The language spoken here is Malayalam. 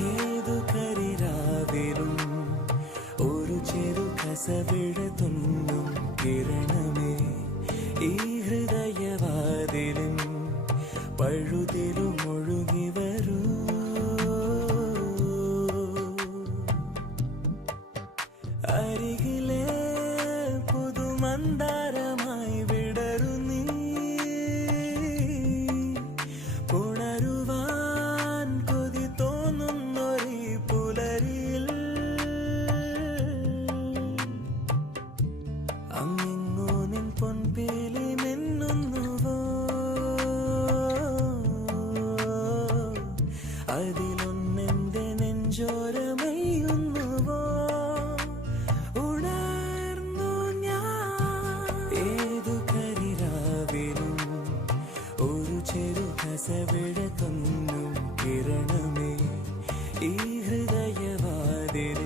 ഏതു കരിരാവിലും ഒരു ചെറു കസവിട തുന്നും കിരണമേ ഈ ഹൃദയവാതിലും പഴുതിലും ഒഴുകി വരൂ. അരികിലെ പുതുമന്ദാരമായി വിടരു നീ, ഉണരുവാൻ കൊതി തോന്നുന്നൊരു പുലരിയിൽ. അങ്ങിങ്ങോ നിൻ പൊൻപേലി മിന്നുന്നുവോ, അതിലൊന്നെന്റെ നെഞ്ചോരമയുന്നുവോ. ഉണർന്നു ഞാൻ ഏതു കരിരാവിലും ഒരു ചെറു കസവിട തൊന്നും കിരണമേ ഈ ഹൃദയവാതിൽ